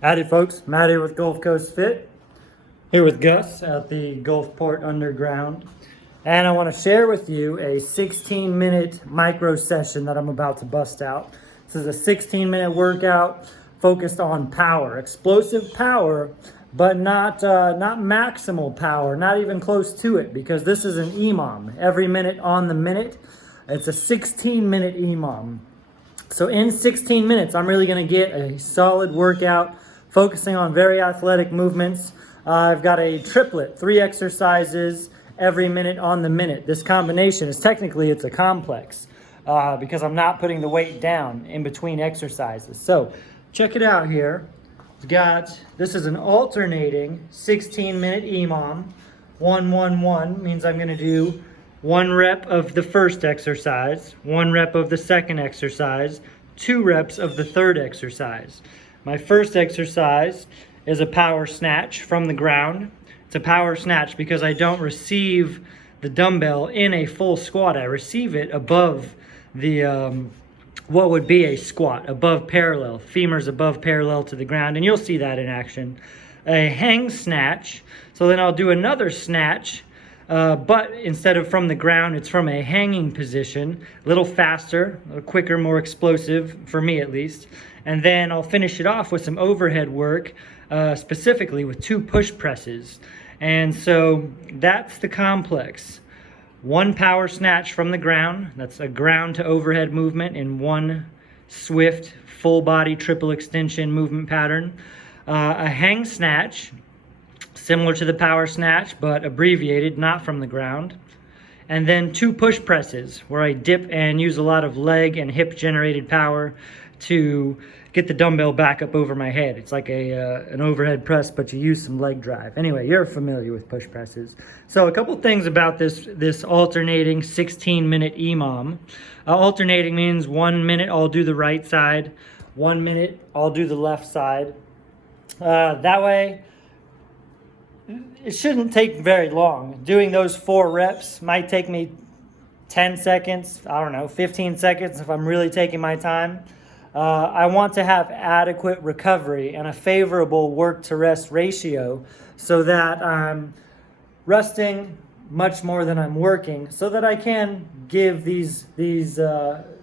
Howdy folks, Matt here with Gulf Coast Fit, here with Gus at the Gulfport Underground. And I want to share with you a 16-minute micro session that I'm about to bust out. This is a 16-minute workout focused on power, explosive power, but not maximal power, not even close to it, because this is an EMOM, every minute on the minute. It's a 16-minute EMOM. So in 16 minutes, I'm really going to get a solid workout focusing on very athletic movements. I've got a triplet, 3 exercises every minute on the minute. This combination is technically, it's a complex because I'm not putting the weight down in between exercises. So check it out here. This is an alternating 16-minute EMOM. 1-1-1 means I'm going to do 1 rep of the first exercise, 1 rep of the second exercise, 2 reps of the third exercise. My first exercise is a power snatch from the ground. It's a power snatch because I don't receive the dumbbell in a full squat. I receive it above the what would be a squat, above parallel, femurs above parallel to the ground, and you'll see that in action. A hang snatch, so then I'll do another snatch, but instead of from the ground, it's from a hanging position, a little faster, a little quicker, more explosive, for me at least. And then I'll finish it off with some overhead work, specifically with 2 push presses. And so that's the complex. 1 power snatch from the ground, that's a ground to overhead movement in 1 swift, full body triple extension movement pattern. A hang snatch, similar to the power snatch, but abbreviated, not from the ground. And then 2 push presses, where I dip and use a lot of leg and hip generated power to get the dumbbell back up over my head. It's like an overhead press, but you use some leg drive. Anyway, you're familiar with push presses. So a couple things about this alternating 16-minute EMOM. Alternating means 1 minute I'll do the right side, 1 minute I'll do the left side. That way, it shouldn't take very long. Doing those 4 reps might take me 10 seconds, 15 seconds if I'm really taking my time. I want to have adequate recovery and a favorable work to rest ratio so that I'm resting much more than I'm working, so that I can give these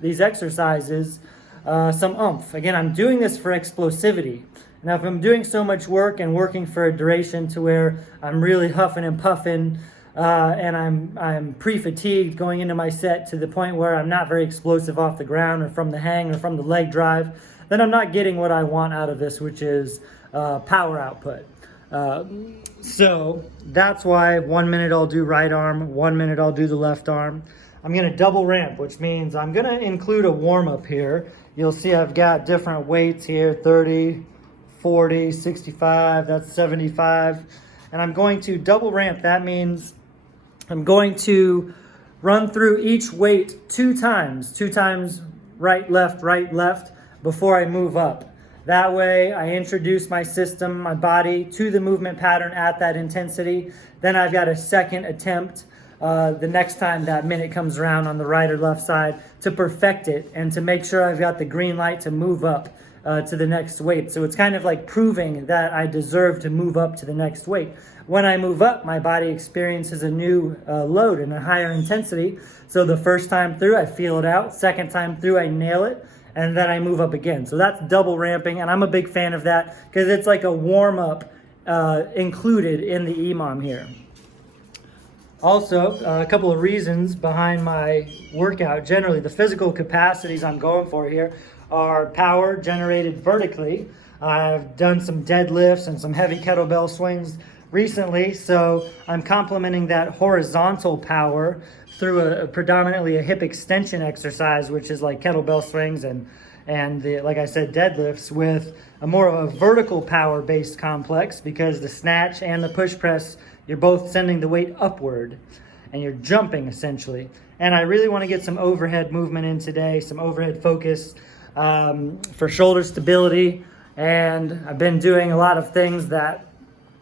exercises some oomph. Again, I'm doing this for explosivity. Now, if I'm doing so much work and working for a duration to where I'm really huffing and puffing, and I'm pre-fatigued going into my set to the point where I'm not very explosive off the ground or from the hang or from the leg drive, then I'm not getting what I want out of this, which is power output. So that's why 1 minute I'll do right arm, 1 minute I'll do the left arm. I'm going to double ramp, which means I'm going to include a warm-up here. You'll see I've got different weights here, 30, 40, 65, that's 75. And I'm going to double ramp. That means I'm going to run through each weight 2 times right, left, before I move up. That way I introduce my system, my body, to the movement pattern at that intensity. Then I've got a second attempt the next time that minute comes around on the right or left side to perfect it and to make sure I've got the green light to move up to the next weight. So it's kind of like proving that I deserve to move up to the next weight. When I move up, my body experiences a new load and a higher intensity. So the first time through, I feel it out. Second time through, I nail it. And then I move up again. So that's double ramping. And I'm a big fan of that because it's like a warm-up included in the EMOM here. Also, a couple of reasons behind my workout. Generally, the physical capacities I'm going for here are power generated vertically. I've done some deadlifts and some heavy kettlebell swings recently, so I'm complementing that horizontal power through predominantly a hip extension exercise, which is like kettlebell swings and like I said, deadlifts, with a more of a vertical power based complex, because the snatch and the push press, you're both sending the weight upward and you're jumping essentially. And I really want to get some overhead movement in today, some overhead focus for shoulder stability. And I've been doing a lot of things that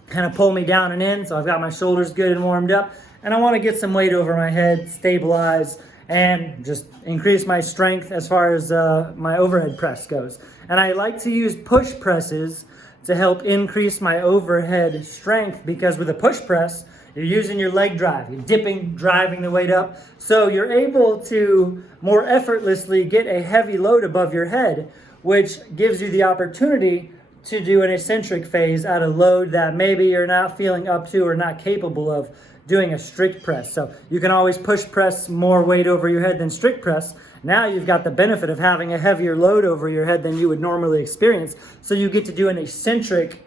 kind of pull me down and in, so I've got my shoulders good and warmed up, and I want to get some weight over my head, stabilize, and just increase my strength as far as my overhead press goes. And I like to use push presses to help increase my overhead strength, because with a push press, you're using your leg drive, you're dipping, driving the weight up. So you're able to more effortlessly get a heavy load above your head, which gives you the opportunity to do an eccentric phase at a load that maybe you're not feeling up to or not capable of doing a strict press. So you can always push press more weight over your head than strict press. Now you've got the benefit of having a heavier load over your head than you would normally experience. So you get to do an eccentric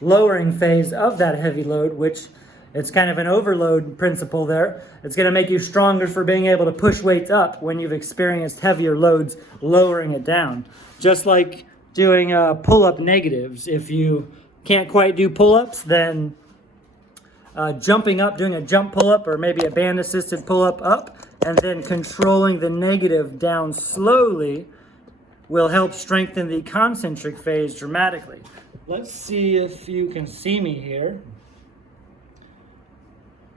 lowering phase of that heavy load, which it's kind of an overload principle there. It's going to make you stronger for being able to push weights up when you've experienced heavier loads, lowering it down. Just like doing pull-up negatives. If you can't quite do pull-ups, then jumping up, doing a jump pull-up or maybe a band-assisted pull-up up, and then controlling the negative down slowly will help strengthen the concentric phase dramatically. Let's see if you can see me here.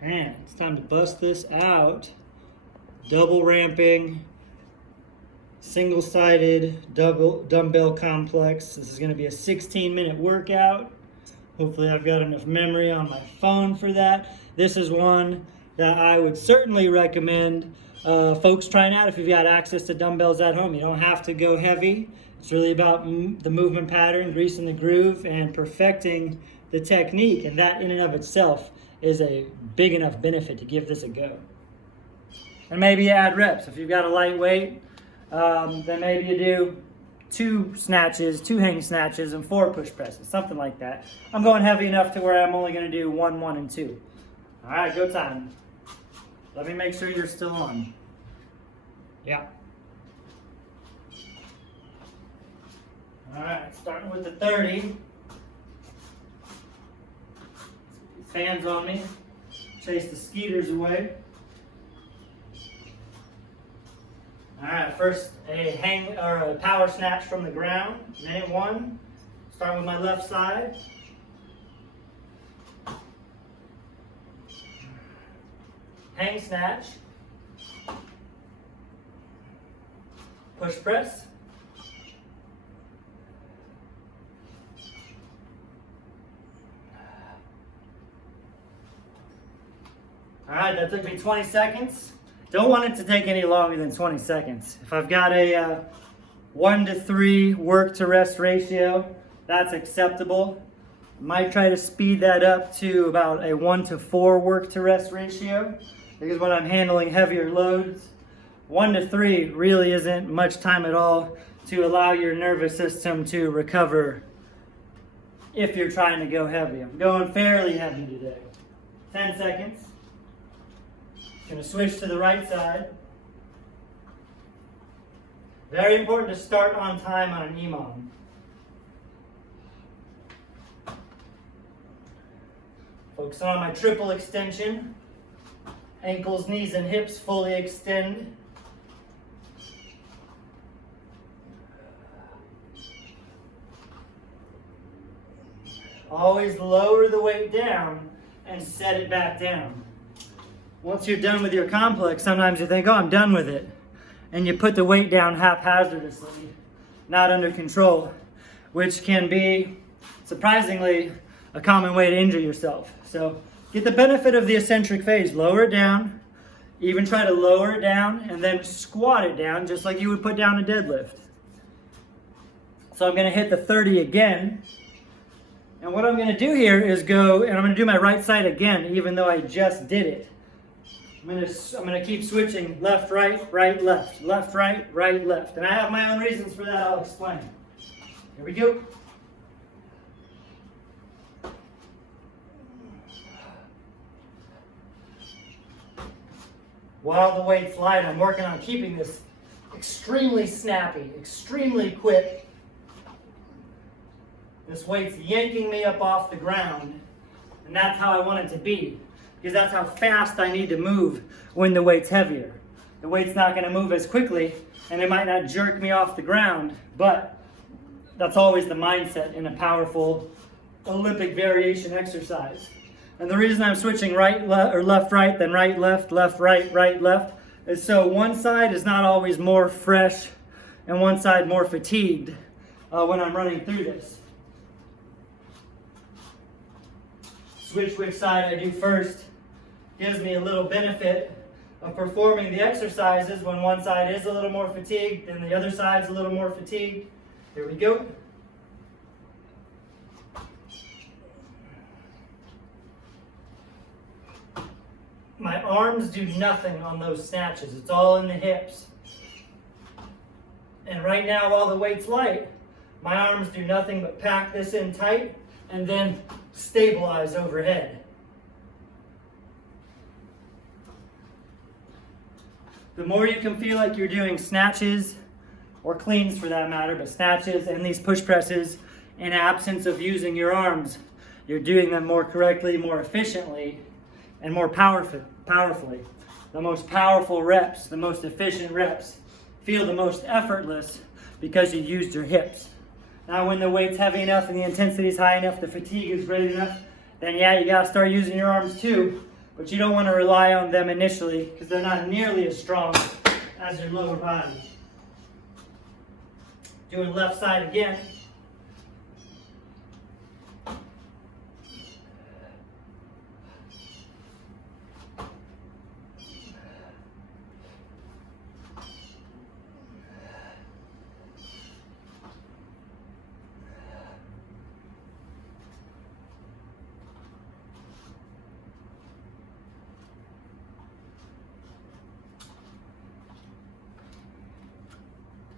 Man, it's time to bust this out. Double ramping, single-sided dumbbell complex. This is going to be a 16-minute workout. Hopefully I've got enough memory on my phone for that. This is one that I would certainly recommend folks trying out if you've got access to dumbbells at home. You don't have to go heavy. It's really about the movement pattern, greasing the groove, and perfecting the technique. And that in and of itself is a big enough benefit to give this a go. And maybe you add reps. If you've got a light weight, then maybe you do 2 snatches, 2 hang snatches, and 4 push presses, something like that. I'm going heavy enough to where I'm only going to do 1, 1, and 2. All right, go time. Let me make sure you're still on. Yeah. All right, starting with the 30. Fans on me. Chase the skeeters away. All right, first a hang or a power snatch from the ground. Minute 1. Start with my left side. Hang snatch. Push press. All right, that took me 20 seconds. Don't want it to take any longer than 20 seconds. If I've got a 1 to 3 work to rest ratio, that's acceptable. Might try to speed that up to about a 1 to 4 work to rest ratio, because when I'm handling heavier loads, 1 to 3 really isn't much time at all to allow your nervous system to recover if you're trying to go heavy. I'm going fairly heavy today. 10 seconds. Going to switch to the right side. Very important to start on time on an EMOM. Focusing on my triple extension. Ankles, knees, and hips fully extend. Always lower the weight down and set it back down. Once you're done with your complex, sometimes you think, oh, I'm done with it. And you put the weight down haphazardly, not under control, which can be, surprisingly, a common way to injure yourself. So get the benefit of the eccentric phase. Lower it down, even try to lower it down, and then squat it down, just like you would put down a deadlift. So I'm going to hit the 30 again. And what I'm going to do here is go, and I'm going to do my right side again, even though I just did it. I'm going to keep switching left, right, right, left, left, right, right, left. And I have my own reasons for that. I'll explain. Here we go. While the weight's light, I'm working on keeping this extremely snappy, extremely quick. This weight's yanking me up off the ground, and that's how I want it to be. Because that's how fast I need to move when the weight's heavier. The weight's not going to move as quickly, and it might not jerk me off the ground, but that's always the mindset in a powerful Olympic variation exercise. And the reason I'm switching right, or left, right, then right, left, right, left, is so one side is not always more fresh and one side more fatigued when I'm running through this. switch which side I do first. Gives me a little benefit of performing the exercises when one side is a little more fatigued and the other side's a little more fatigued. Here we go. My arms do nothing on those snatches. It's all in the hips. And right now, while the weight's light, my arms do nothing but pack this in tight and then stabilize overhead. The more you can feel like you're doing snatches, or cleans for that matter, but snatches and these push presses in absence of using your arms, you're doing them more correctly, more efficiently, and more powerfully. The most powerful reps, the most efficient reps, feel the most effortless because you used your hips. Now when the weight's heavy enough and the intensity is high enough, the fatigue is great enough, then yeah, you gotta start using your arms too, but you don't wanna rely on them initially because they're not nearly as strong as your lower body. Doing left side again.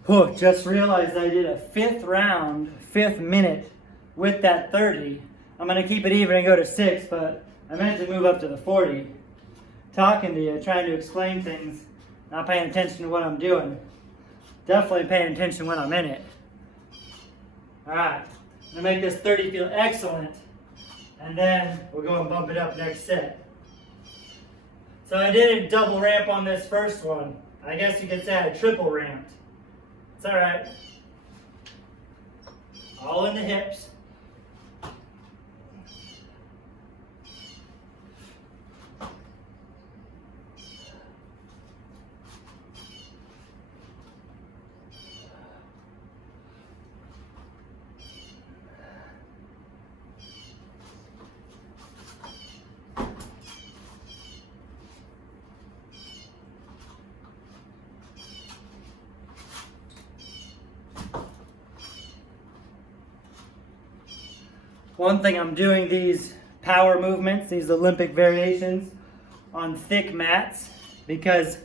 Oh, just realized I did a 5th round, 5th minute with that 30. I'm going to keep it even and go to 6, but I meant to move up to the 40. Talking to you, trying to explain things, not paying attention to what I'm doing. Definitely paying attention when I'm in it. Alright, I'm going to make this 30 feel excellent, and then we'll go and bump it up next set. So I didn't double ramp on this first one. I guess you could say I triple ramped. It's all right. All in the hips. One thing, I'm doing these power movements, these Olympic variations, on thick mats because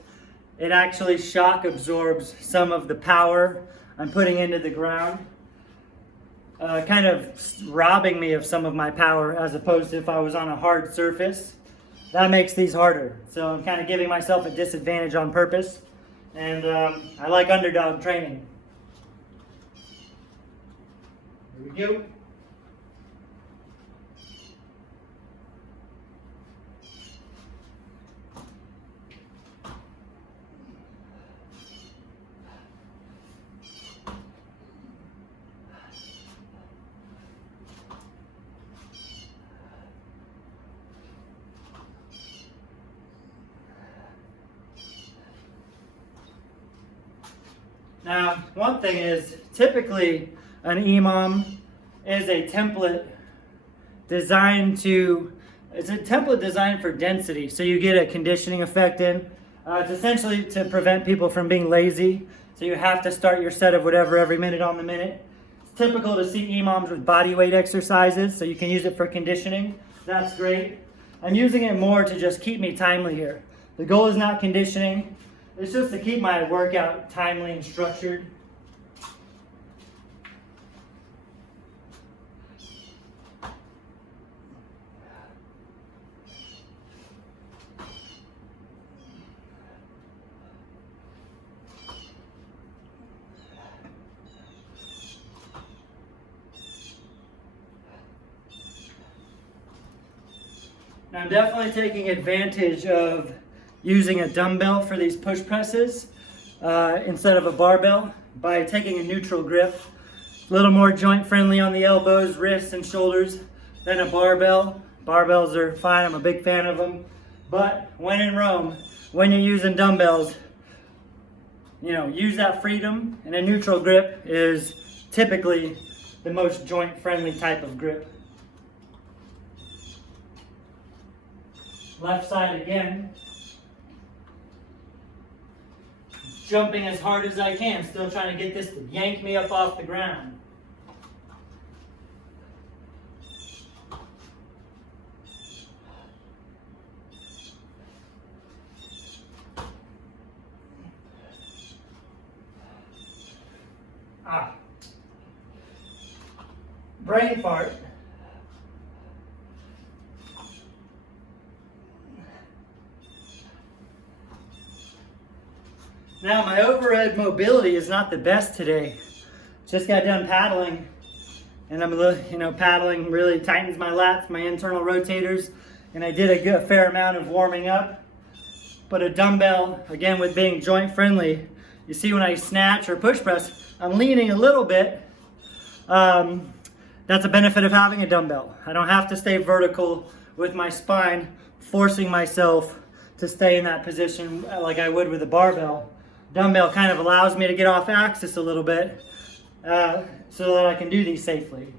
it actually shock absorbs some of the power I'm putting into the ground, kind of robbing me of some of my power as opposed to if I was on a hard surface. That makes these harder. So I'm kind of giving myself a disadvantage on purpose, and I like underdog training. Here we go. Now, one thing is, typically an EMOM is a template designed for density, so you get a conditioning effect in. It's essentially to prevent people from being lazy, so you have to start your set of whatever every minute on the minute. It's typical to see EMOMs with body weight exercises, so you can use it for conditioning. That's great. I'm using it more to just keep me timely here. The goal is not conditioning. It's just to keep my workout timely and structured. Now I'm definitely taking advantage of using a dumbbell for these push presses instead of a barbell by taking a neutral grip. A little more joint friendly on the elbows, wrists, and shoulders than a barbell. Barbells are fine, I'm a big fan of them. But when in Rome, when you're using dumbbells, use that freedom, and a neutral grip is typically the most joint friendly type of grip. Left side again. Jumping as hard as I can, still trying to get this to yank me up off the ground. Brain fart. Now my overhead mobility is not the best today. Just got done paddling, and I'm paddling really tightens my lats, my internal rotators, and I did a fair amount of warming up. But a dumbbell, again with being joint friendly, you see when I snatch or push press, I'm leaning a little bit. That's a benefit of having a dumbbell. I don't have to stay vertical with my spine, forcing myself to stay in that position like I would with a barbell. Dumbbell kind of allows me to get off axis a little bit so that I can do these safely.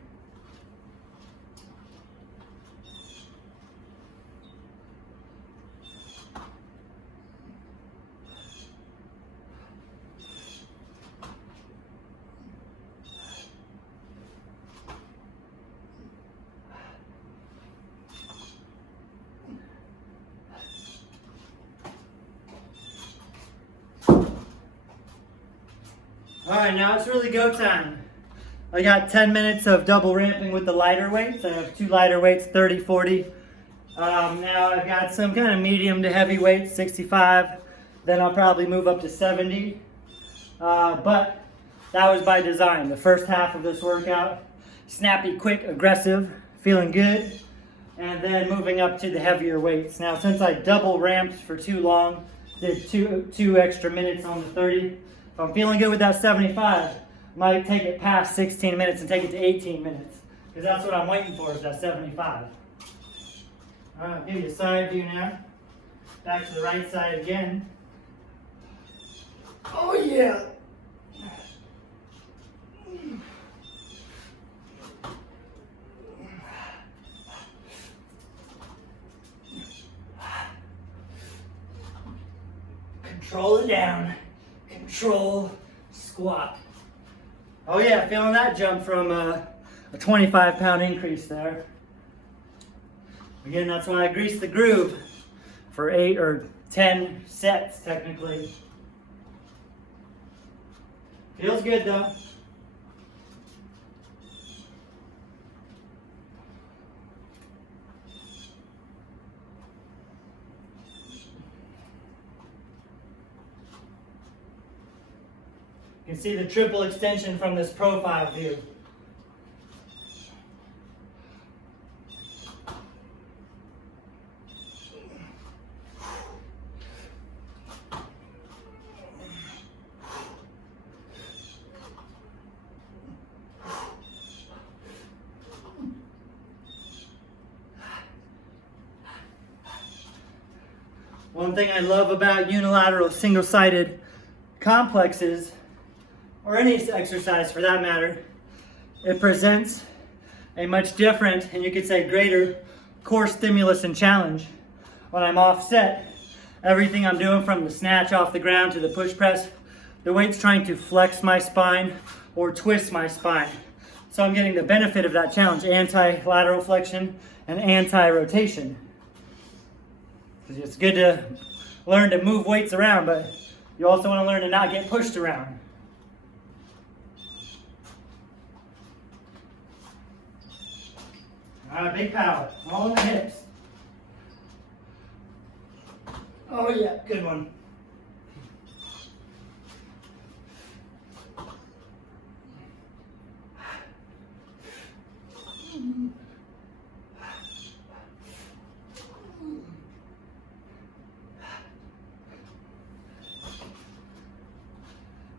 All right, now it's really go time. I got 10 minutes of double ramping with the lighter weights. I have 2 lighter weights, 30, 40. Now I've got some kind of medium to heavy weights, 65. Then I'll probably move up to 70. But that was by design. The first half of this workout, snappy, quick, aggressive, feeling good. And then moving up to the heavier weights. Now since I double ramped for too long, did two extra minutes on the 30. If I'm feeling good with that 75, I might take it past 16 minutes and take it to 18 minutes. Because that's what I'm waiting for, is that 75. All right, I'll give you a side view now. Back to the right side again. Oh yeah! Control it down. Control squat. Oh yeah, feeling that jump from a 25-pound increase there. Again, that's why I grease the groove for 8 or 10 sets technically. Feels good though. You can see the triple extension from this profile view. One thing I love about unilateral single-sided complexes, or any exercise for that matter, it presents a much different, and you could say greater, core stimulus and challenge. When I'm offset, everything I'm doing from the snatch off the ground to the push press, the weight's trying to flex my spine or twist my spine. So I'm getting the benefit of that challenge, anti-lateral flexion and anti-rotation. It's good to learn to move weights around, but you also want to learn to not get pushed around. All right, big power, all in the hips. Oh yeah, good one.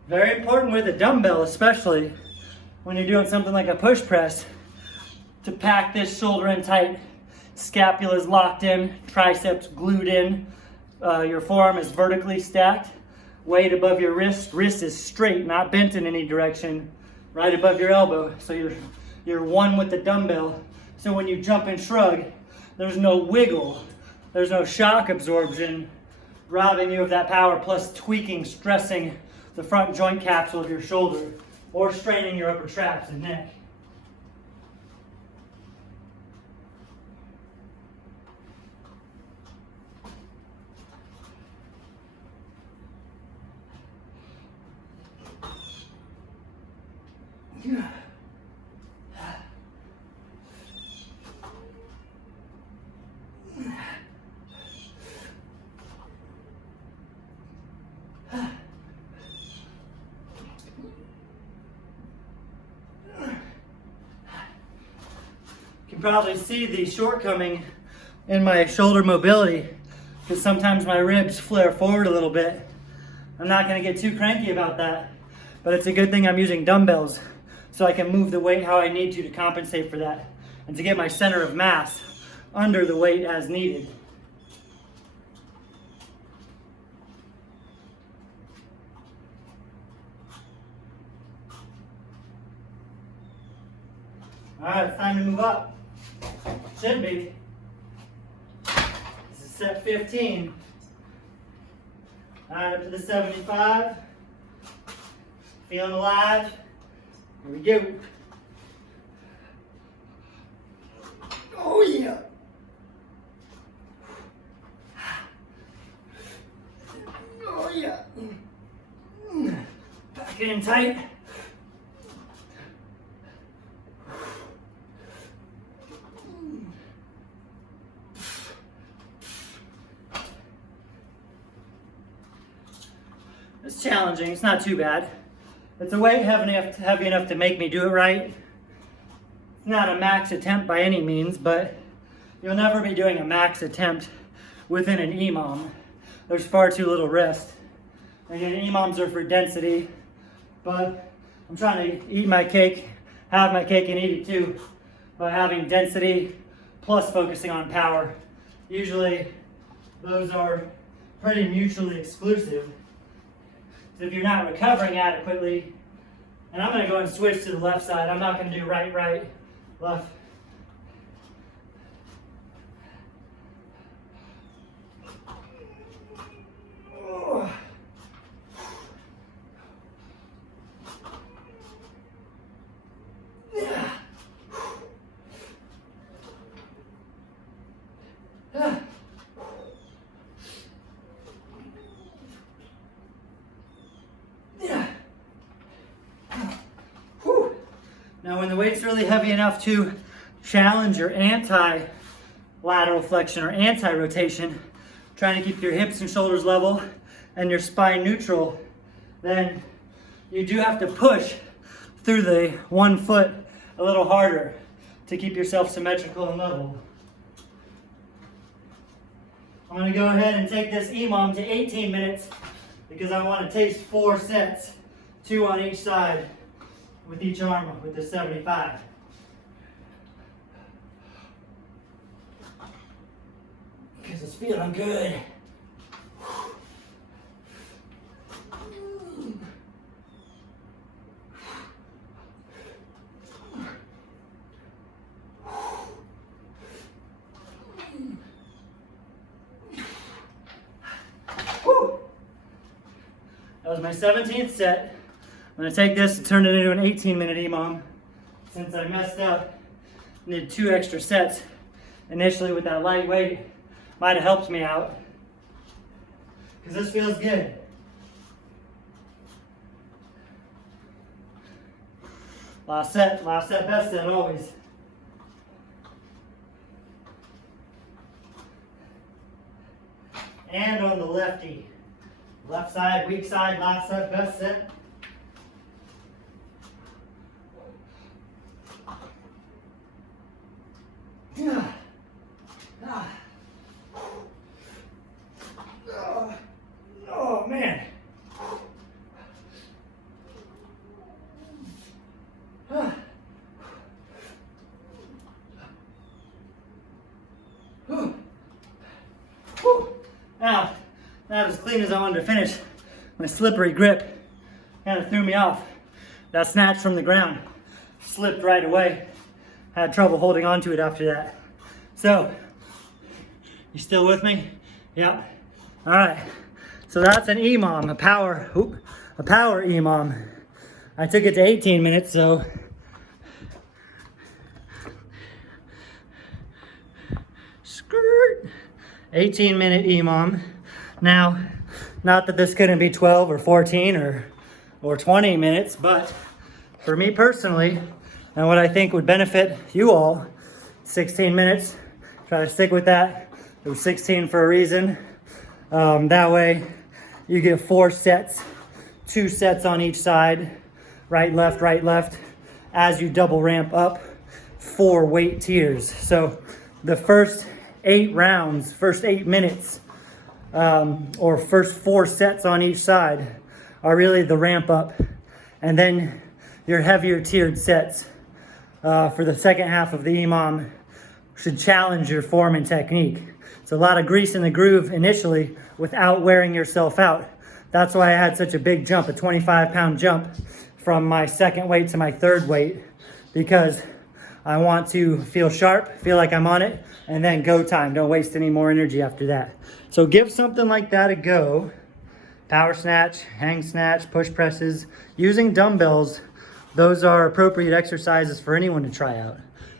Very important with a dumbbell, especially when you're doing something like a push press, to pack this shoulder in tight. Scapula is locked in, triceps glued in, your forearm is vertically stacked, weight above your wrist. Wrist is straight, not bent in any direction, right above your elbow. So you're one with the dumbbell. So when you jump and shrug, there's no wiggle there's no shock absorption robbing you of that power, plus tweaking, stressing the front joint capsule of your shoulder or straining your upper traps and neck. You can probably see the shortcoming in my shoulder mobility because sometimes my ribs flare forward a little bit. I'm not going to get too cranky about that, but it's a good thing I'm using dumbbells so I can move the weight how I need to compensate for that and to get my center of mass under the weight as needed. All right, it's time to move up. Should be. This is set 15. All right, up to the 75. Feeling alive. Here we go. Oh yeah. Oh yeah. Back it in tight. It's challenging, it's not too bad. It's a weight heavy enough to make me do it right. It's not a max attempt by any means, but you'll never be doing a max attempt within an EMOM. There's far too little rest. Again, EMOMs are for density, but I'm trying to eat my cake, have my cake and eat it too, by having density plus focusing on power. Usually, those are pretty mutually exclusive. So if you're not recovering adequately, and I'm going to go and switch to the left side. I'm not going to do right, left. Oh. Yeah. Now when the weight's really heavy enough to challenge your anti-lateral flexion or anti-rotation, trying to keep your hips and shoulders level and your spine neutral, then you do have to push through the 1 foot a little harder to keep yourself symmetrical and level. I'm going to go ahead and take this EMOM to 18 minutes because I want to taste 4 sets, 2 on each side, with each arm with the 75. Because it's feeling good. That was my 17th set. I'm going to take this and turn it into an 18-minute EMOM. Since I messed up, needed 2 extra sets initially with that light weight. Might have helped me out. Because this feels good. Last set, best set always. And on the lefty. Left side, weak side, last set, best set. Oh man. Now, not as clean as I wanted to finish. My slippery grip kind of threw me off. That snatch from the ground slipped right away. Had trouble holding on to it after that. So, You still with me? Yeah. All right. So that's an EMOM, a power EMOM. I took it to 18 minutes, so skirt. 18-minute EMOM. Now, not that this couldn't be 12 or 14 or 20 minutes, but for me personally, and what I think would benefit you all, 16 minutes. Try to stick with that. It was 16 for a reason. That way you get 4 sets, 2 sets on each side, right, left, as you double ramp up 4 weight tiers. So the first 8 rounds, first 8 minutes, or first 4 sets on each side are really the ramp up. And then your heavier tiered sets for the second half of the EMOM should challenge your form and technique. It's a lot of grease in the groove initially without wearing yourself out. That's why I had such a big jump, a 25-pound jump from my second weight to my third weight, because I want to feel sharp, feel like I'm on it, and then go time. Don't waste any more energy after that. So give something like that a go. Power snatch, hang snatch, push presses. Using dumbbells, those are appropriate exercises for anyone to try out.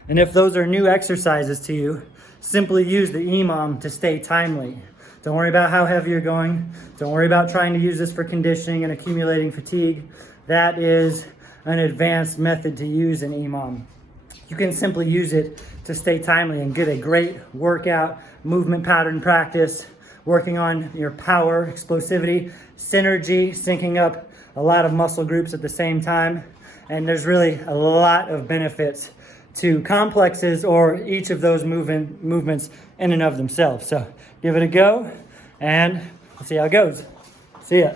And if those are new exercises to you, simply use the EMOM to stay timely. Don't worry about how heavy you're going. Don't worry about trying to use this for conditioning and accumulating fatigue. That is an advanced method to use an EMOM. You can simply use it to stay timely and get a great workout, movement pattern practice, working on your power, explosivity, synergy, syncing up a lot of muscle groups at the same time. And there's really a lot of benefits to complexes or each of those movements in and of themselves. So give it a go and we'll see how it goes. See ya.